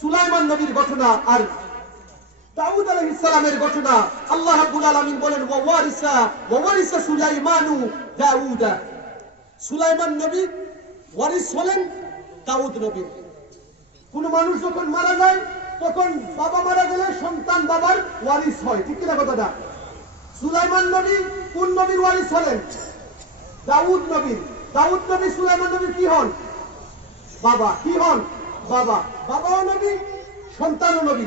সুলাইমান নবীর ঘটনা আর দাউদ আলাইহিস সালামের ঘটনা। আল্লাহ রাব্বুল আলামিন বলেন ওয়ারিসা সুলাইমানু দাউদা। সুলাইমান নবী ওয়ারিস হলেন দাউদ নবীর। কোন মানুষ যখন মারা যায় তখন বাবা মারা গেলে সন্তান বাবার ওয়ারিস হয়, ঠিক কিনা কথাটা? সুলাইমান নবী কোন নবীর ওয়ারিস হলেন? দাউদ নবীর। দাউদ নবী সুলাইমান নবীর কি হন? বাবা। কি হন? বাবা। বাবাও নবী, সন্তানও নবী।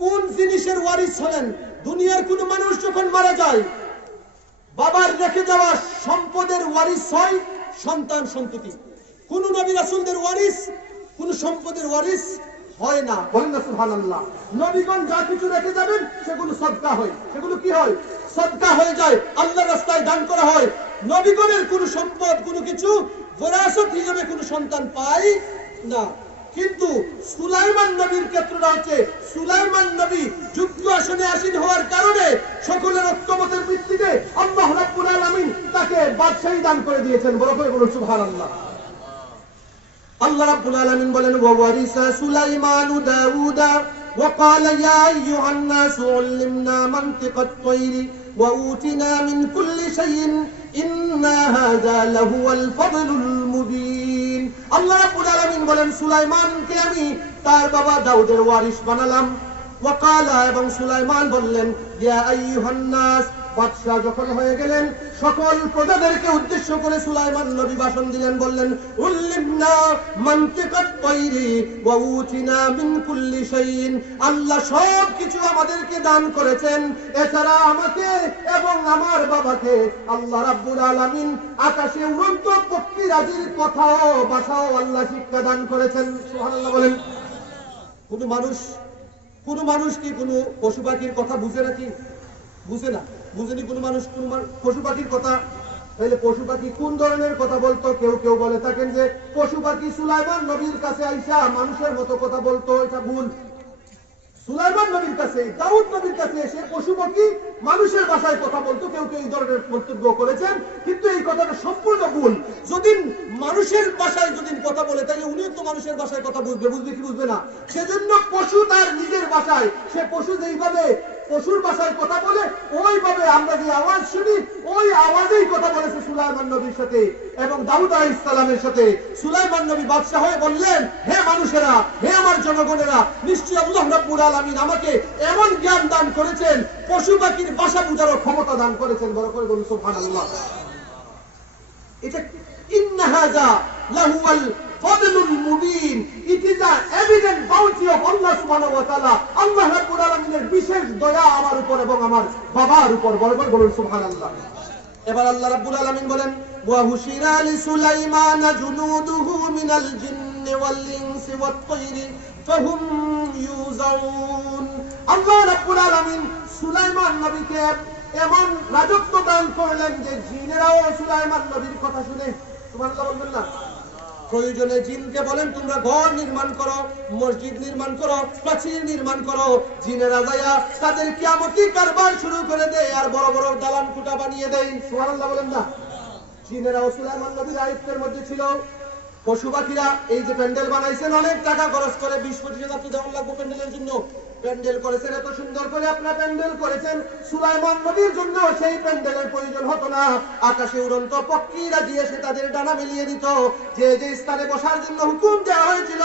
কোন জিনিসের ওয়ারিস হলেন? দুনিয়ার কোন মানুষ যখন মারা যায় বাবার রেখে যাওয়া সম্পদের ওয়ারিস হয় সন্তান সন্ততি। কোন নবী রাসূলদের ওয়ারিস কোন সম্পদের ওয়ারিস হয় না। বলেন না সুবহানাল্লাহ। নবীগণ যা কিছু রেখে যাবেন সেগুলো সদকা হয়। সেগুলো কি হয়? সদকা হয়ে যায়, আল্লাহর রাস্তায় দান করা হয়। নবীগণের কোন সম্পদ কোন কিছু বিরাসত হিসেবে কোন সন্তান পায় না। কিন্তু সুলাইমান নবীর ক্ষেত্রটা হচ্ছে সুলাইমান নবী যুদ্ধ আসনে আসীন হওয়ার কারণে সকলের ঐক্যমতের ভিত্তিতে আল্লাহ রাব্বুল আলামিন তাকে বাদশাহী দান করে দিয়েছেন। বড় করে বলুন সুবহানাল্লাহ। আল্লাহ রাব্বুল আলামিন বলেন ওয়ারিসা সুলাইমানু দাউদা وقال يا أيها الناس علمنا منطق الطير وأوتنا من كل شيء إن هذا لهو الفضل المبين। আল্লাহ রাব্বুল আলামিন বলেন সুলাইমানকে আমি তার বাবা দাউদের ওয়ারিস বানালাম। وقال এবং সুলাইমান বললেন ইয়া আইয়ুহান নাস, বাদশা যখন হয়ে গেলেন সকল প্রজাদেরকে উদ্দেশ্য করে সুলাইমান নবী ভাষণ দিলেন, বললেন উল্লিমনা মানতিকাত তাইরি ওয়া উতিনা মিন কুল্লি শাইইন। আল্লাহ সব কিছু আমাদেরকে দান করেছেন, এছাড়া আমাকে এবং আমার বাবাকে আল্লাহ রাব্বুল আলামিন আকাশে উড়ন্ত পক্ষীরাজির কথাও ভাষাও আল্লাহ শিক্ষা দান করেছেন। সুবহানাল্লাহ বলেন। কোন মানুষ কি কোন পশু পাখির কথা বুঝে নাকি? বুঝে না। বুঝেনি কোন মানুষ কোন পশু পাখির কথা? তাহলে পশু পাখি কোন ধরনের কথা বলতো? কেউ কেউ বলে থাকেন যে পশু পাখি সুলাইমান নবীর কাছে আইসা মানুষের মতো কথা বলতো, এটা ভুল। সুলাইমান নবীর কাছে দাউদ নবীর কাছে এসে পশু পাখি মানুষের ভাষায় কথা বলতো, কেউ কেউ এই ধরনের মন্তব্য করেছেন, কিন্তু এই কথাটা সম্পূর্ণ ভুল। যদি মানুষের ভাষায় যদি কথা বলে তাহলে উনিও তো মানুষের ভাষায় কথা বুঝবে কি বুঝবে না? সেজন্য পশু তার নিজের ভাষায়, সে পশু যেইভাবে পশুর ভাষায় কথা বলে ওইভাবে আমরা যে আওয়াজ শুনি ওই আওয়াজেই কথা বলেছে সুলাইমান নবীর সাথে এবং দাউদ আলাইহিস সালামের সাথে। সুলাইমান নবী বাদশা হয়ে বললেন, হে মানুষেরা, হে আমার জনগণেরা, নিশ্চয়ই আল্লাহ রাব্বুল আলামিন আমাকে এমন জ্ঞান দান করেছেন, পশু পাখির ভাষা বুঝারও ক্ষমতা দান করেছেন। বড় করে বলুন সুবহানাল্লাহ। এটা ইন্না হাযা লাহুয়াল ফদলুল মুবিন। It is a evident bounty of Allah সুবহানাহু ওয়া তাআলা। আল্লাহ রাব্বুল আলামিনের বিশেষ দয়া আমার উপর এবং আমার বাবার উপর। বড় করে বলুন সুবহানাল্লাহ। এবার আল্লাহ রাব্বুল আলামিন বলেন ওয়া হুশিরা লিসুলাইমান জুনুদুহু মিনাল জিন্নি ওয়াল ইনসি ওয়াত তায়রি ফাহুম ইউজাউন। আল্লাহ রাব্বুল আলামিন সুলাইমান নবীকে এমন রাজত্ব দান করলেন যে জিনেরাও সুলাইমান নবীর কথা শুনে সুবহানাল্লাহ বলবেন না? প্রয়োজনে জিনকে বলেন তোমরা ঘর নির্মাণ করো, মসজিদ নির্মাণ করো, প্রাচীর নির্মাণ করো। জিনেরা যায়া তাদের কিয়ামতি কারবার শুরু করে দেয় আর বড় বড় দালান কুটা বানিয়ে দেয়। সুবহানাল্লাহ বলেন না? জিনেরাও সুলাইমান নবীর আয়ত্তের মধ্যে ছিল। পশু পাখিরা এই যে প্যান্ডেল বানাইছেন, অনেক টাকা খরচ করে 20-25 হাজার তো দেওয়া লাগবে প্যান্ডেলের জন্য। প্যান্ডেল করেছেন, এত সুন্দর করে আপনারা প্যান্ডেল করেছেন। সুলাইমান নবীর জন্য সেই প্যান্ডেলের প্রয়োজন হতো না। আকাশে উড়ন্ত পক্ষীরা দিয়ে সে তাদের ডানা মিলিয়ে দিত। যে যে স্থানে বসার জন্য হুকুম দেওয়া হয়েছিল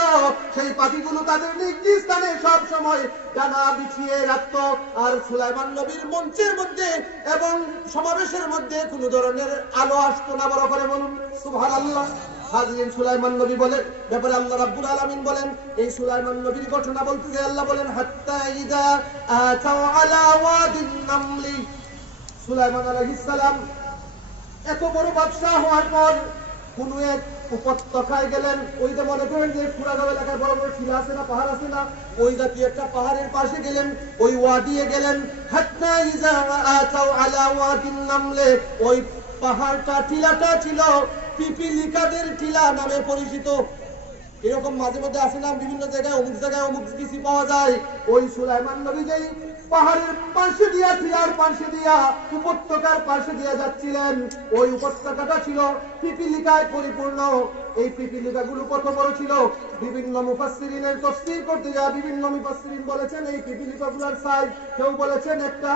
সেই পাখিগুলো তাদের নিজ নিজ স্থানে সব সময় ডানা বিছিয়ে রাখত। আর সুলাইমান নবীর মঞ্চের মধ্যে এবং সমাবেশের মধ্যে কোনো ধরনের আলো আসতো না। বড় করে বলুন সুবহানাল্লাহ। হাজরিন, সুলাইমান নবী বলে ব্যাপারে আল্লাহ রাব্বুল আলামিন বলেন, এই সুলাইমান নবীর ঘটনা বলতে যে আল্লাহ বলেন হাত্তা ইযা আতাউ আলা ওয়াদিন নামলি। সুলাইমান আলাইহিস সালাম এত বড় বাদশা হওয়ার পর কোন এক উপত্যকায় গেলেন। ওই যে মনে করেন যে পুরাগাঁও এলাকায় বড় বড় টিলা আছে না, পাহাড় আছে না, ওই জাতীয় একটা পাহাড়ের পাশে গেলেন, ওই ওয়াদিয়ে গেলেন। হাত্তা ইযা আতাউ আলা ওয়াদিন নামলে, ওই পাহাড়টা টিলাটা ছিল পিপিলিকাদের টিলা নামে পরিচিত। এরকম মাঝে মধ্যে আসে না বিভিন্ন জায়গায় অমুক কিছু পাওয়া যায়। ওই সুলাইমান নবী যেই পাহাড়ের পাশে দিয়া টিলার পাশে দিয়া উপত্যকার পাশে দিয়া যাচ্ছিলেন, ওই উপত্যকাটা ছিল পিপিলিকায় পরিপূর্ণ। এই পিপিলিকাগুলো কত বড় ছিল। বিভিন্ন মুফাসসিরিনের তাফসীর করতে যায় বিভিন্ন মুফাসসিরিন বলেছেন এই পিপিলিকাগুলোর সাইজ, কেউ বলেছেন একটা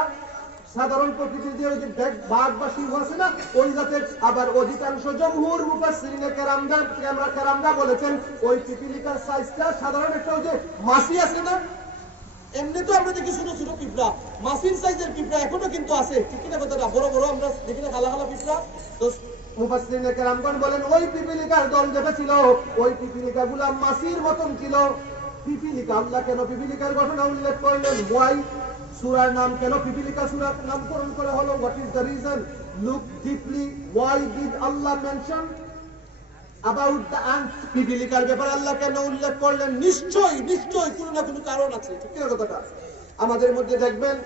সাধারণ প্রকৃতির যে বাঘ বা সিংহ আছে না ওই জাতের, আবার অধিকাংশ জমহুর মুফাসসিরিনে কেরামরা বলেছেন ওই পিপিলিকার সাইজটা সাধারণ একটা ওই যে মাছি আছে না, এমনি তো আমরা দেখি ছোট ছোট পিঁপড়া, মাছির সাইজের পিঁপড়া এখনো কিন্তু আছে, ঠিক না কথাটা? বড় বড় আমরা দেখি না খালা খালা পিঁপড়া। তো মুফাসসিরিনে কেরামগণ বলেন ওই পিপিলিকার দল যেটা ছিল ওই পিপিলিকাগুলা মাছির মতন ছিল। পিপিলিকা, আল্লাহ কেন পিপিলিকার ঘটনা উল্লেখ করলেন? ওয়াই সূরার নাম কেন পিপিলিকা সূরার নামকরণ করা হলো? What is the reason? Look deeply, why did Allah mention about the ant? পিপিলিকার ব্যাপারে আল্লাহ কেন উল্লেখ করলেন? নিশ্চয়ই নিশ্চয়ই কোনো না কোনো কারণ আছে, ঠিক না কথাটা? আমাদের মধ্যে দেখবেন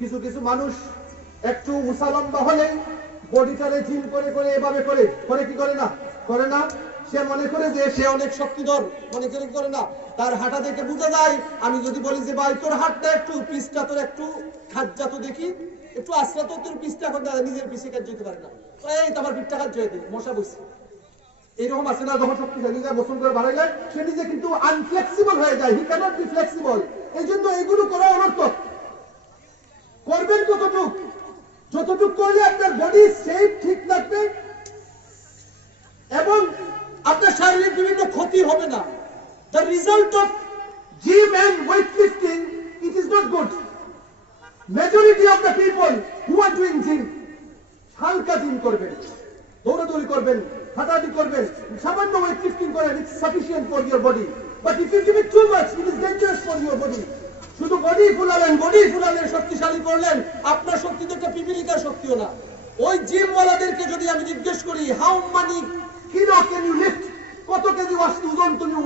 কিছু কিছু মানুষ একটু উঁচা লম্বা হলেই বডিটারে জিম করে করে এভাবে করে করে কি করে না করে না, সে মনে করে যে সে অনেক শক্তিধর, মনে করে করে না, তার হাঁটা দেখে বোঝা যায়। আমি যদি বলি যে ভাই তোর হাতটা একটু পিসটা তোর একটু খাজ্জা তো দেখি, একটু আশ্রা তো তোর পিসটা এখন নিজের পিসে কাজ যেতে পারে না, এই তো আমার পিঠটা কাজ হয়ে দেয়, মশা বসে এরকম আছে না। যখন শক্তিশালী যায় মোশন করে বাড়াইলে সে নিজে কিন্তু আনফ্লেক্সিবল হয়ে যায়, হি ক্যানট বি ফ্লেক্সিবল। এই জন্য এগুলো করা অনর্থক। করবেন কতটুক? যতটুক করলে আপনার বডি শেপ ঠিক থাকবে এবং আপনার শারীরিক বিভিন্ন ক্ষতি হবে না। The result of gym and weightlifting, it is not good. Majority of the people who are doing gym, হালকা জিম করবেন, দৌড়াদৌড়ি করবেন, হাঁটাহাঁটি করবেন, সামান্য ওয়েটলিফটিং করেন, it's sufficient for your body. But if you give it too much, it is dangerous for your body. শুধু body ফুলালেন, শক্তিশালী করলেন, আপনার শক্তি তো একটা পিপিলিকার শক্তিও না। ওই জিমওয়ালাদেরকে যদি আমি জিজ্ঞেস করি how many kilo can you lift, কত কেজি ওজন তুমি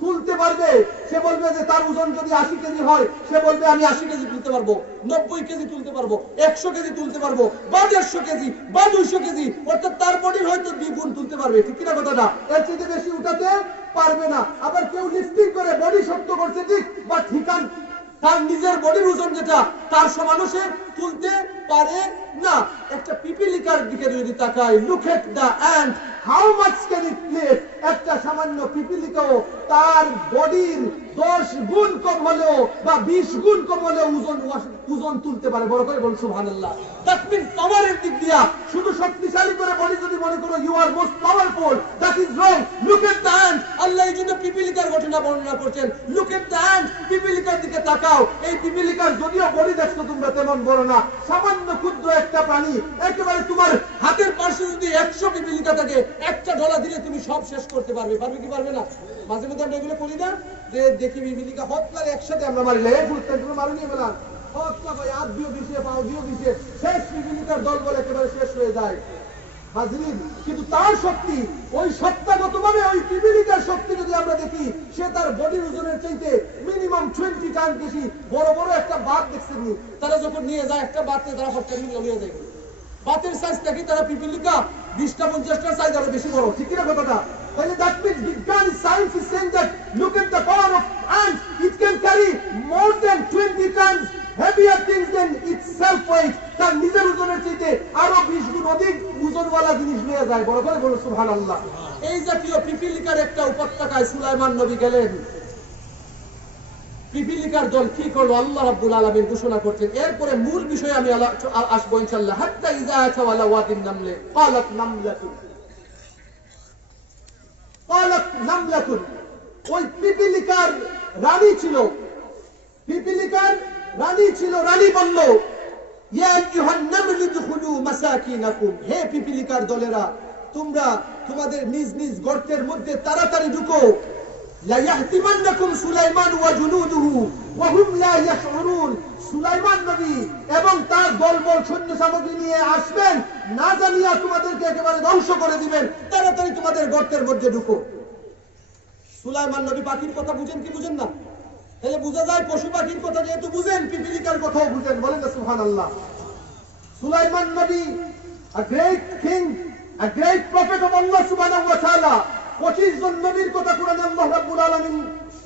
তুলতে পারবে, সে বলবে যে তার ওজন যদি 80 কেজি হয় সে বলবে আমি 80 কেজি তুলতে পারবো, 90 কেজি তুলতে পারবো, 100 কেজি তুলতে পারবো, বা 150 কেজি বা 200 কেজি, অর্থাৎ তার বডির হয়তো 2 গুণ তুলতে পারবে, ঠিক কিনা কথাটা? এর চেয়ে বেশি উঠাতে পারবে না। আবার কেউ লিফটিং করে বডি শক্ত করছে ঠিক, বা ঠিকান তার নিজের বডির ওজন যেটা তার সমান সে তুলতে পারে না। একটা পিপিলিকার দিকে যদি তাকাই, look at the ant, how much can it lift? একটা সামান্য পিপিলিকাও তার বডির 10 গুণ কম হলেও বা 20 গুণ কম হলেও ওজন তুলতে পারে। বড় করে বলুন সুবহানাল্লাহ। দ্যাট মিন পাওয়ারের দিক দিয়া শুধু শক্তিশালী করে বডি যদি মনে করো you are most powerful, that is wrong. Look at the ant, আল্লাহ এই জন্য পিপিলিকার ঘটনা বর্ণনা করছেন। লুক এট দ্য অ্যান্ট, পিপিলিকার দিকে তাকাও। এই পিপিলিকার যদিও বডি দেখছো তোমরা তেমন বড় না, সামান্য ক্ষুদ্র একটা প্রাণী, একেবারে তোমার হাতের পাশে যদি 100 পিপিলিকা থাকে, একটা ঢলা দিলে তুমি সব শেষ করতে পারবে। পারবে কি পারবে না? মাঝে মধ্যে আমরা এগুলো বলি না যে দেখি পিপিলিকা হতলার একসাথে আমরা মারিলে মারুনি মেলা হতলা ভাই, হাত দিও দিছে, পাও দিও দিছে, শেষ পিপিলিকার দল বলে একেবারে শেষ হয়ে যায়। হাজিরিন, কিন্তু তার শক্তি, ওই সত্তাগতভাবে ওই পিপিলিকার শক্তি যদি আমরা দেখি, সে তার বডির ওজনের চাইতে মিনিমাম 20 টাইম বেশি। বড় বড় একটা বাত দেখছেন, তারা যখন নিয়ে যায় একটা বাতে তারা হত্যা নিয়ে যায়, বাতের সাইজ দেখি তারা পিপিলিকা 20টা 50টার সাইজ আরো বেশি বড়, ঠিক কিনা কথাটা? তাহলে দ্যাট মিন্স বিজ্ঞান, science is saying that look at the power of ants, it can carry more than 20 times heavier things than its self weight। তার নিজের ওজনের চাইতে আরো 20 গুণ অধিক ওজনওয়ালা জিনিস নিয়ে যায়। বড় করে বলুন সুবহানাল্লাহ। এই জাতীয় পিপিলিকার একটা উপত্যকায় সুলাইমান নবী গেলেন। পিপিলিকার দল কি করলো আল্লাহ রাব্বুল আলামিন ঘোষণা করছেন। এরপরে মূল বিষয়ে আমি আসবো ইনশাআল্লাহ। হাত্তা ইযা আতাওয়ালা ওয়াদিন নামলে ক্বালাত নামলাতুন, ওই পিপিলিকার রানী ছিল, রানী বলল ইয়া আইয়ুহান নামলু দুখুলু মাসাকিনাকুম, হে পিপিলিকার দলেরা তোমরা তোমাদের নিজ নিজ গর্তের মধ্যে তাড়াতাড়ি ঢুকো। লা ইয়াহতিমান্নাকুম সুলাইমান ওয়া জুনুদুহু ওয়া হুম লা ইয়াশউরুন, সুলাইমান নবী এবং তার দলবল সৈন্য সামগ্রী নিয়ে আসবেন, না জানিয়া তোমাদেরকে একেবারে ধ্বংস করে দিবেন, তাড়াতাড়ি তোমাদের গর্তের মধ্যে ঢুকো। সুলাইমান নবী পাখির কথা বুঝেন কি বুঝেন না? তাহলে বোঝা যায় পশু পাখির কথা যেহেতু বুঝেন, পিপিলিকার কথাও বুঝেন। বলেন না সুবহানাল্লাহ। সুলাইমান নবী, a great king, a great prophet of Allah subhanahu wa ta'ala, 25 জন নবীর কথা কোরআনে আল্লাহ রাব্বুল আলামিন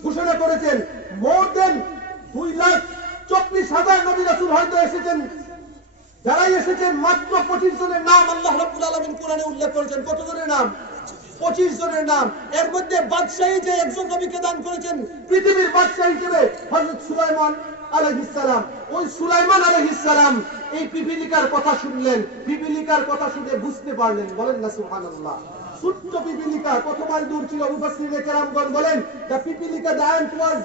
ঘোষণা করেছেন। মোর দেন 2,24,000 নবী রাসূল হয়তো এসেছেন, যারাই এসেছেন মাত্র 25 জনের নাম আল্লাহ রাব্বুল আলামিন কোরআনে উল্লেখ করেছেন। কত জনের নাম? 25 জনের নাম, এর মধ্যে বাদশাহী যে একজন নবীকে দান করেছেন পৃথিবীর বাদশাহ হিসেবে হযরত সুলাইমান আলাইহিস সালাম। ওই সুলাইমান আলাইহিস সালাম এই পিপিলিকার কথা শুনলেন, পিপিলিকার কথা শুনে বুঝতে পারলেন, বলেন না সুবহানাল্লাহ। ছোট্ট পিপিলিকা কত মাইল দূর ছিল? মুফাসসিরিনে কেরামগণ বলেন the পিপিলিকা the ant was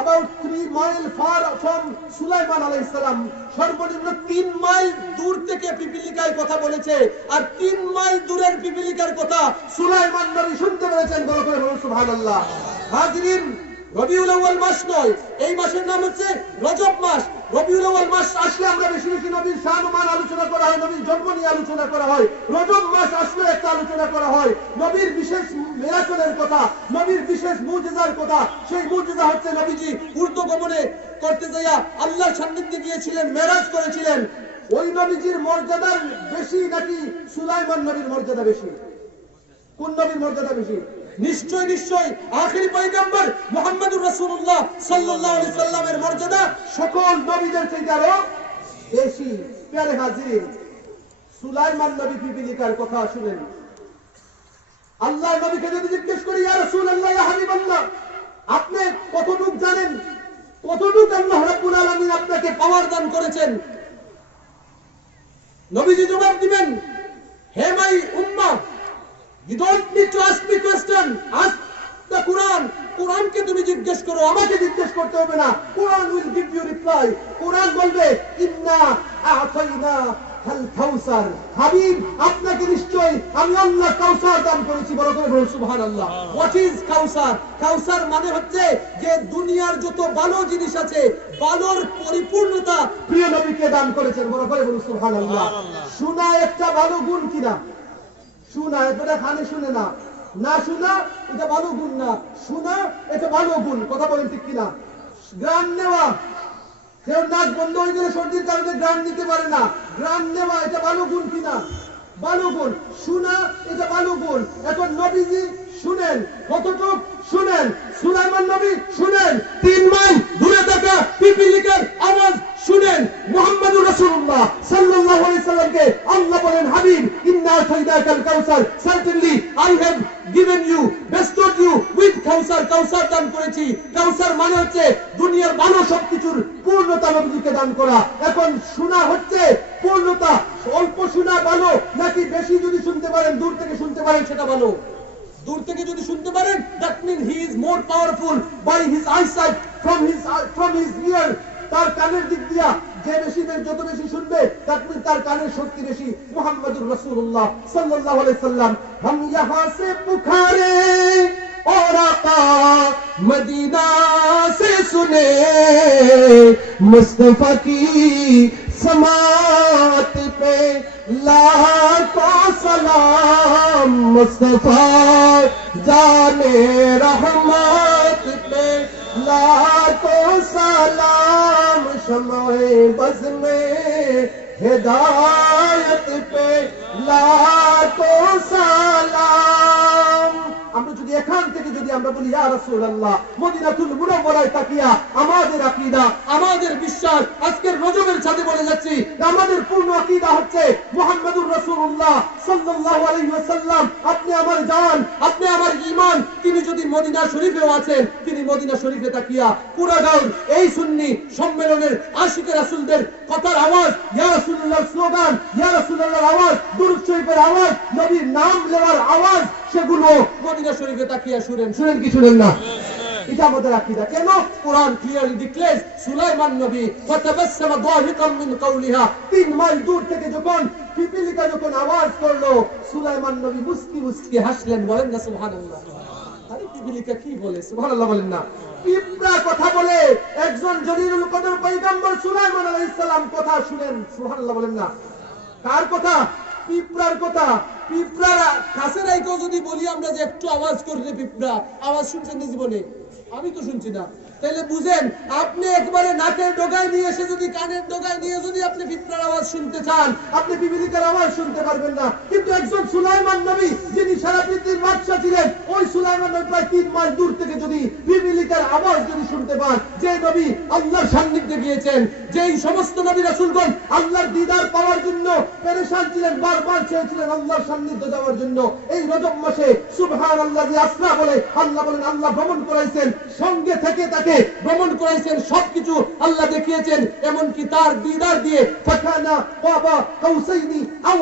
about 3 miles far from Sulaiman আলাইহিস সালাম। সর্বনিম্ন 3 মাইল দূর থেকে পিপিলিকায় কথা বলেছে, আর 3 মাইল দূরের পিপিলিকার কথা সুলাইমান নবী শুনতে পেরেছেন। বলো করে বলুন সুবহানাল্লাহ। হাজিরিন, রবিউল আউয়াল মাস নয়, এই মাসের নাম হচ্ছে রজব মাস। রবিউল আউয়াল মাস আসলে আমরা বেশি বেশি নবীর শান-মান আলোচনা করা হয়, নবীর জন্ম নিয়ে আলোচনা করা হয়। রজব মাস আসলে একটা আলোচনা করা হয় নবীর বিশেষ মিরাকলের কথা, নবীর বিশেষ মুজিজার কথা। সেই মুজিজা হচ্ছে নবীজি ঊর্ধ্বগমনে করতে যাইয়া আল্লাহর সান্নিধ্যে গিয়েছিলেন, মেরাজ করেছিলেন। ওই নবীজির মর্যাদা বেশি নাকি সুলাইমান নবীর মর্যাদা বেশি? কোন নবীর মর্যাদা বেশি? নিশ্চয় নিশ্চয় আখেরি পয়গম্বর মুহাম্মদুর রাসূলুল্লাহ সাল্লাল্লাহু আলাইহি সাল্লামের মর্যাদা সকল নবীদের চেয়ে আরো বেশি। প্রিয় হাজিরিন, সুলাইমান নবী পিপিলিকার কথা শুনেন। আল্লাহর নবীকে যদি জিজ্ঞেস করি ইয়া রাসূলুল্লাহ ইয়া হাবিবাল্লাহ, আপনি কতটুকু জানেন, কতটুকু আল্লাহ রাব্বুল আলামিন আপনাকে পাওয়ার দান করেছেন? নবীজি জবাব দিবেন, হে মাই উম্মাহ, you don't need to ask me question, ask the Quran. কোরআনকে তুমি জিজ্ঞেস করো, আমাকে জিজ্ঞেস করতে হবে না। কোরআন will give you reply. কোরআন বলবে ইন্না আ'তাইনা আল কাউসার, হাবিব আপনাকে নিশ্চয় আমি আল্লাহ কাউসার দান করেছি। বড় করে বলুন সুবহানাল্লাহ। হোয়াট ইজ কাউসার? কাউসার মানে হচ্ছে যে দুনিয়ার যত ভালো জিনিস আছে, ভালোর পরিপূর্ণতা প্রিয় নবীকে দান করেছেন। বড় করে বলুন সুবহানাল্লাহ। শোনা একটা ভালো গুণ কিনা? শোনা এটা কানে শুনে না, না শোনা এটা ভালো গুণ না, শোনা এটা ভালো গুণ। কথা বলেন ঠিক কিনা? গ্রাম নেওয়া, কেউ নাক বন্ধ হয়ে গেলে সর্দির কারণে গ্রাম নিতে পারে না, গ্রাম নেওয়া এটা ভালো গুণ কিনা? ভালো গুণ। শোনা এটা ভালো গুণ। এখন নবীজি শুনেন, কতটুক শুনেন? সুলাইমান নবী শুনেন, 3 মাইল দূরে থাকা পিপিলিকার আওয়াজ শুনেন। মুহাম্মদুর রাসূলুল্লাহ সাল্লাল্লাহু আলাইহি সাল্লামকে আল্লাহ বলেন, হাবিব ইন্না আ'তাইনাকাল কাউসার, certainly I have given you, bestowed you with কাউসার। কাউসার দান করেছি। কাউসার মানে হচ্ছে দুনিয়ার ভালো সবকিছুর পূর্ণতা নবীকে দান করা। এখন শোনা হচ্ছে পূর্ণতা। অল্প শোনা ভালো নাকি বেশি যদি শুনতে পারেন, দূর থেকে শুনতে পারেন সেটা ভালো? দূর থেকে যদি শুনতে পারেন, that means he is more powerful by his eyesight from his ear. তার কানের দিক দিয়া যে বেশি যত বেশি শুনবে, that means তার কানের শক্তি বেশি। মুহাম্মদুর রাসূলুল্লাহ সাল্লাল্লাহু আলাইহি সাল্লাম, हम यहां से पुकारे और आका मदीना से सुने, मुस्तफा की समात पे लाखों सलाम, मुस्तफा जाने रहमत पे लाखों सलाम, शम्ए बज़ में हिदायत पे लाखों सलाम। আমরা যদি এখান থেকে যদি আমরা বলি ইয়া রাসূলুল্লাহ, মদিনাতুল মুনাওয়ারায় তাকিয়া আমাদের আকীদা, আমাদের বিশ্বাস আজকের রজবের ছাদে বলে যাচ্ছি, আমাদের পূর্ণ আকীদা হচ্ছে মুহাম্মদুর রাসূলুল্লাহ সাল্লাল্লাহু আলাইহি ওয়াসাল্লাম আপনি আমার জান, আপনি আমার ঈমান। তিনি যদি মদিনা শরীফেও আছেন, তিনি মদিনা শরীফে তাকিয়া পুরা গাউন এই সুন্নি সম্মেলনের আশিকে রাসূলদের কথার আওয়াজ, ইয়া রাসূলুল্লাহর স্লোগান, ইয়া রাসূলুল্লাহর আওয়াজ, দুরূদ শরীফের আওয়াজ, নবীর নাম নেওয়ার আওয়াজ, সেগুলো মদিনা শরীফে তাকিয়া শুনেন। শুনেন কি শুনেন না? এটা আমাদের আকীদা। কেন? কোরআন ক্লিয়ারলি ডিক্লেয়ারস, সুলাইমান নবী ফাতাবাসসামা দাহিকাম মিন কাওলিহা, 3 মাইল দূর থেকে যখন পিপিলিকা যখন আওয়াজ করলো, সুলাইমান নবী মুস্কি মুস্কি হাসলেন। বলেন না সুবহানাল্লাহ। আরে পিপিলিকা কি বলে? সুবহানাল্লাহ বলেন না। পিঁপড়া কথা বলে, একজন জলিলুল কদর পয়গম্বর সুলাইমান আলাইহিস সালাম কথা শুনেন। সুবহানাল্লাহ বলেন না। কার কথা? পিঁপড়ার কথা। পিঁপড়ারা কাছে রাইকেও যদি বলি আমরা যে একটু আওয়াজ করলে পিঁপড়া আওয়াজ শুনছেন না জীবনে? আমি তো শুনছি না। তাহলে বুঝেন, আপনি একবারে নাকের ডগায় নিয়ে এসে যদি কানের ডগায় নিয়ে যদি আপনি পিঁপড়ার আওয়াজ শুনতে চান, আপনি পিপিলিকার আওয়াজ শুনতে পারবেন না। কিন্তু একজন সুলাইমান নবী যিনি সারা পৃথিবীর বাদশা ছিলেন, ওই সুলাইমান নবী প্রায় 3 মাইল দূর থেকে যদি পিপিলিকার আওয়াজ যদি শুনতে পান, যে নবী আল্লাহর সান্নিধ্যে মধ্যে গিয়েছেন, যেই সমস্ত নবী রাসূলগণ আল্লাহর দিদার পাওয়ার জন্য পেরেশান ছিলেন, বারবার চেয়েছিলেন আল্লাহর সান্নিধ্য যাওয়ার জন্য, এই রজব মাসে সুবহানাল্লাহি আসরা বলে আল্লাহ বলেন আল্লাহ ভ্রমণ করাইছেন, সঙ্গে থেকে তাকে ভ্রমণ করাইছেন, সবকিছু আল্লাহ দেখিয়েছেন, এমনকি তার দিদার দিয়ে ফাকানা ওয়াবা কাউসাইনি আও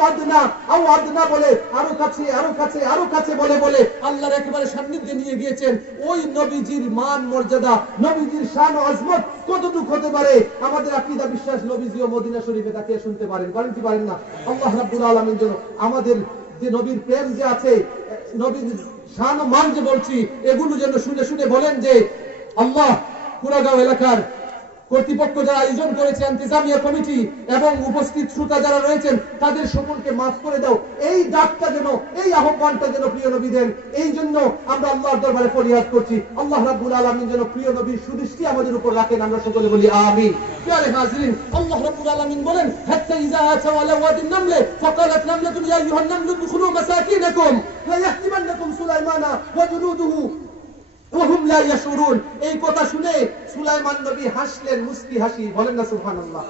আদনা বলে আরো কাছে আরো কাছে আরো কাছে বলে বলে আল্লাহর একেবারে সান্নিধ্যে নিয়ে গিয়েছেন। ওই নবীজির মান মর্যাদা, নবীজির শান ও আজমত কতটুকু হতে পারে আমাদের আকীদা বিশ্বাস নবীজি ও মদিনা শরীফে তাকে শুনতে পারেন কি পারেন না? আল্লাহ রাব্বুল আলামিন যেন আমাদের যে নবীর প্রেম যে আছে, নবীর শান ও মান যে বলছি, এগুলো যেন শুনে শুনে বলেন যে আল্লাহ কুড়াগাঁও এলাকার কর্তৃপক্ষ যারা আয়োজন করেছে, ইন্তেজামিয়া কমিটি এবং উপস্থিত শ্রোতা যারা রয়েছেন, তাদের সকলকে মাফ করে দাও। এই ডাকটা যেন, এই আহ্বানটা যেন প্রিয় নবী দেন, এই জন্য আমরা আল্লাহর দরবারে ফরিয়াদ করছি। আল্লাহ রাব্বুল আলামিন যেন প্রিয় নবীর সুদৃষ্টি আমাদের উপর রাখেন, আমরা সকলে বলি আমিন। প্রিয় হাজিরিন, আল্লাহ রাব্বুল আলামিন বলেন হাত্তা ইযা আতা ওয়ালা ওয়াদিন নামলে ফাকালাত নামলাতুন ইয়া আইয়ুহান নামলু দুখুলু মাসাকিনাকুম লা ইয়াহতিমান্নাকুম সুলাইমানা ওয়া জুনুদুহু ওয়াহুম লা ইয়াশউরুন। এই কথা শুনে সুলাইমান নবী হাসলেন, মুস্কি হাসি, বলেন না সুবহানাল্লাহ।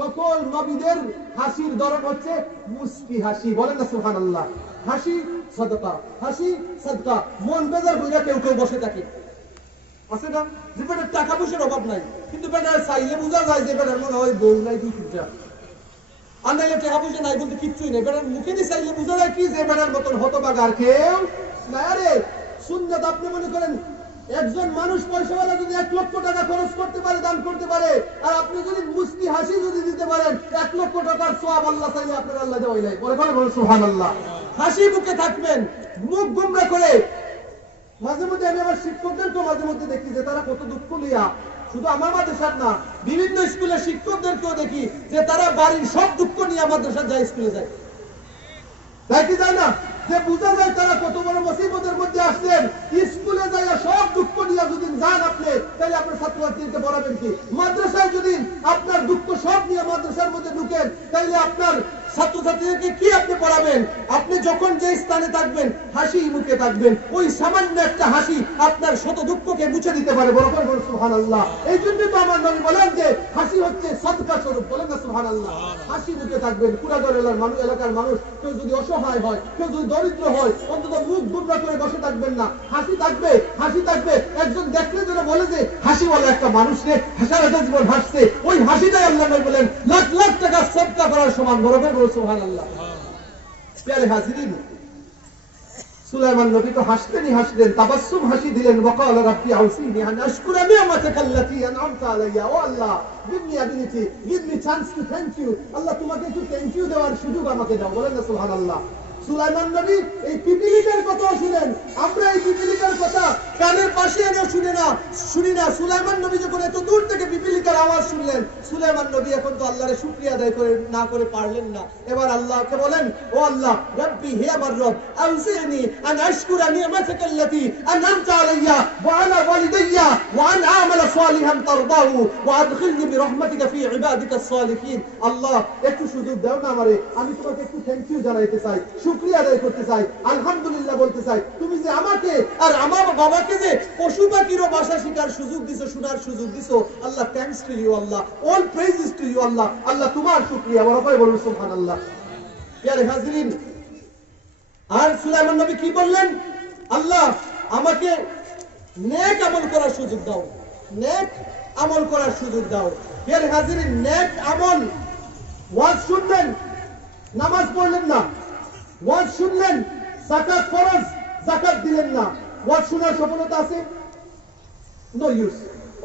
সকল নবীদের হাসির ধরন হচ্ছে মুস্কি হাসি, বলেন না সুবহানাল্লাহ। হাসি সাদকা, মন বেজার হইরা কেউ কেউ বসে থাকে, আছে না? যে বেটার টাকা পয়সার অভাব নাই, কিন্তু বেটার চাইলে বোঝা যায় যে বেটার মনে হয় বউ নাই, দুই তিনটা, আর নাইলে টাকা পয়সা নাই বলতে কিচ্ছুই নেই। বেটার মুখে দিয়ে চাইলে বোঝা যায় কি যে বেটার মতন হতবাগ আর কেউ নাই। আরে সুন্নাত, আপনি মনে করেন একজন মানুষ পয়সাওয়ালা যদি 1 লক্ষ টাকা খরচ করতে পারে, দান করতে পারে, আর আপনি যদি মুস্কি হাসি যদি দিতে পারেন, 1 লক্ষ টাকার সওয়াব আল্লাহ চাইলে আপনার আল্লাহ দেওয়াই নাই। বলে সুবহানাল্লাহ। হাসি মুখে থাকবেন, মুখ গোমরা করে। মাঝে মধ্যে আমি আমার শিক্ষকদেরকেও মাঝে মধ্যে দেখি যে তারা কত দুঃখ নিয়া, শুধু আমার মাদ্রাসার না, বিভিন্ন স্কুলের শিক্ষকদেরকেও দেখি যে তারা বাড়ির সব দুঃখ নিয়ে মাদ্রাসা যায়, স্কুলে যায়, তাই কি যায় না? যে বোঝা যায় তারা কত বড় মুসিবতের মধ্যে আসলেন। স্কুলে যাইয়া সব দুঃখ নিয়ে যদি যান আপনি, তাহলে আপনার ছাত্রছাত্রীকে পড়াবেন কি? মাদ্রাসায় যদি আপনার দুঃখ সব নিয়ে মাদ্রাসার মধ্যে ঢুকেন, তাহলে আপনার ছাত্রছাত্রীদেরকে কি আপনি পড়াবেন? আপনি যখন যে স্থানে থাকবেন হাসি মুখে থাকবেন, ওই সামান্য একটা হাসি আপনার শত দুঃখকে মুছে দিতে পারে। বড় করে সুবহানাল্লাহ। এই জন্য তো আমার নবী বলেন যে হাসি হচ্ছে সদকা স্বরূপ, বলেন না সুবহানাল্লাহ। হাসি মুখে থাকবেন। কুড়াঘর এলাকার মানুষ কেউ যদি অসহায় হয়, কেউ যদি দরিদ্র হয়, অন্তত মুখ গোমরা করে বসে থাকবেন না, হাসি থাকবে। একজন দেখলে যেন বলে যে হাসিওয়ালা একটা মানুষ রে, সারাটা জীবন হাসছে, ওই হাসিটাই আল্লাহ নবী বলেন লাখ লাখ টাকা সদকা করার সমান। বড় করে সুবহানাল্লাহ। প্রিয় হাজিরিন, সুলাইমান নবী তো হাসলেন, তাবাসসুম হাসি দিলেন। ওয়াকাল রাব্বি আউসিনি আন আশকুরা নি'মাতাকা আল্লাতী আন'আমতা আলাইয়া। ও আল্লাহ, give me ability, give me chance to thank you. আল্লাহ, তোমাকে একটু থ্যাংক ইউ দেওয়ার সুযোগ আমাকে দাও, বলেন না সুবহানাল্লাহ। সুলাইমান নবী এই পিপিলিকার কথা শুনেন, আমরা এই পিপিলিকার কথা কানের পাশে এনেও শুনি না। সুলাইমান নবী যখন এত দূর থেকে পিপিলিকার আওয়াজ শুনলেন, সুলাইমান নবী এখন তো আল্লাহর শুকরিয়া আদায় করে পারলেন না। এবার আল্লাহকে বলেন, ও আল্লাহ, রব্বি, হে আমার রব, আউসিনি আন আশকুরা নি'মাতাকা আল্লাতী আন'আমতা আলাইয়া ওয়া আলা ওয়ালিদাইয়া ওয়া আন আ'মালা সালিহান তারদাহু ওয়া আদখিলনি বিরহমাতিকা ফি ইবাদিকাস সালিহিন। আল্লাহ, একটু সুযোগ দাও না আমারে, আমি তোমাকে একটু থ্যাংক ইউ জানাইতে চাই, শুকরিয়া আদায় করতে চাই, আলহামদুলিল্লাহ বলতে চাই। তুমি যে আমাকে আর আমার বাবাকে যে পশু পাখিরও ভাষা শেখার সুযোগ দিছো, শোনার সুযোগ দিছো, আল্লাহ, থ্যাঙ্কস টু ইউ আল্লাহ, অল প্রেইজেস টু ইউ আল্লাহ। আল্লাহ, তোমার শুকরিয়া। বড় করে বলুন সুবহানাল্লাহ। প্রিয় হাজিরিন, আর সুলাইমান নবী কি বললেন? আল্লাহ, আমাকে নেক আমল করার সুযোগ দাও, নেক আমল করার সুযোগ দাও। প্রিয় হাজিরিন, নেক আমল, ওয়াজ শুনলেন, নামাজ পড়লেন না, ওয়াজ শুনলেন, যাকাত ফরজ, যাকাত দিলেন না, ওয়াজ শোনার সফলতা আছে? No use.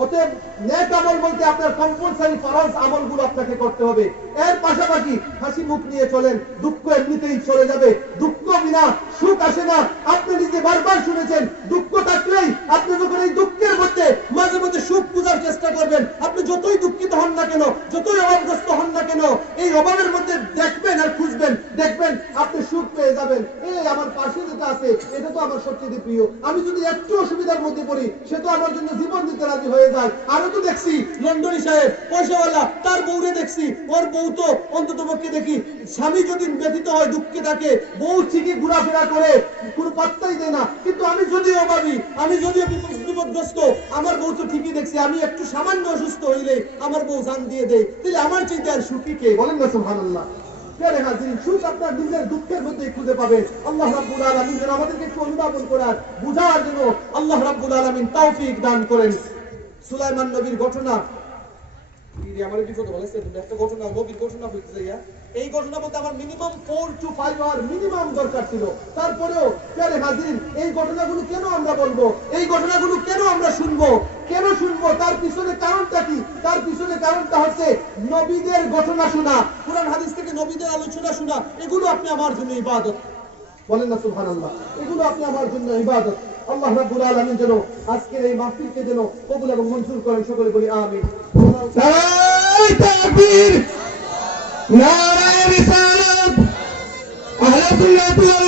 অতএব নেক আমল বলতে আপনার কম্পালসারি ফরজ আমলগুলো আপনাকে করতে হবে। এর পাশাপাশি হাসি মুখ নিয়ে চলেন, দুঃখ এমনিতেই চলে যাবে। দুঃখ বিনা সুখ আসে না। আপনি নিজে বারবার শুনেছেন, দুঃখ থাকলেই আপনি যখন এই দুঃখের মধ্যে মাঝে মধ্যে সুখ খোঁজার চেষ্টা করবেন, আপনি যতই দুঃখিত হন না কেন, যতই অভাবগ্রস্ত হন না কেন, এই অভাবের মধ্যে দেখবেন আর খুঁজবেন, দেখবেন আপনি সুখ পেয়ে যাবেন। এই আমার পাশে যেটা আছে, এটা তো আমার আমার সবচেয়ে প্রিয়। আমি যদি একটু অসুবিধার মধ্যে পড়ি, সে তো আমার জন্য জীবন দিতে রাজি হয়ে যায়। আরো তো দেখছি লন্ডনী সাহেব পয়সাওয়ালা, তার বউরে দেখছি, ওর বউ তো অন্তত পক্ষে দেখি স্বামী যদি ব্যথিত হয়, দুঃখে থাকে, বউ ঠিকই ঘোরাফেরা করে, কোনো পাত্তাই দেয় না। কিন্তু আমি যদিও অভাবী, আমি যদিও বিপদগ্রস্ত, আমার বউ তো ঠিকই দেখছি। আমি একটু সামান্য অসুস্থ হইলে আমার বউ জান দিয়ে দেয়। তাহলে আমার চাইতে আর সুখী কে? বলেন না সুবহানাল্লাহ। প্রিয় হাজির, সুখ আপনার নিজের দুঃখের মধ্যেই খুঁজে পাবেন। আল্লাহ রাব্বুল আলামিন যেন আমাদেরকে একটু অনুধাবন করার, বুঝার জন্য আল্লাহ রাব্বুল আলামিন তৌফিক দান করেন। সুলাইমান নবীর ঘটনা, আমার বিপদ বলেছে একটা ঘটনা, নবীর ঘটনা বলতে যাইয়া, এই ঘটনা বলতে আমার মিনিমাম 4 to 5 আওয়ার মিনিমাম দরকার ছিল। তারপরেও প্রিয় হাজির, এই ঘটনাগুলো কেন আমরা বলবো, এই ঘটনাগুলো কেন আমরা শুনবো, কেন শুনবো, তার পিছনে কারণটা কি? তার পিছনে কারণটা হচ্ছে নবীদের ঘটনা শোনা, কুরআন হাদিস থেকে নবীদের আলোচনা শোনা। এগুলো আপনি আমার জন্য ইবাদত। বলেন না সুবহানাল্লাহ। এগুলো আপনি আমার জন্য ইবাদত। আল্লাহ রাব্বুল আলামিন যেন আজকের এই মাহফিলকে যেন কবুল এবং মঞ্জুর করেন। সকলে বলি আমিন। নারায়ে তাকবীর, নারায়ে রিসালাত, আহলে সুন্নাত ওয়াল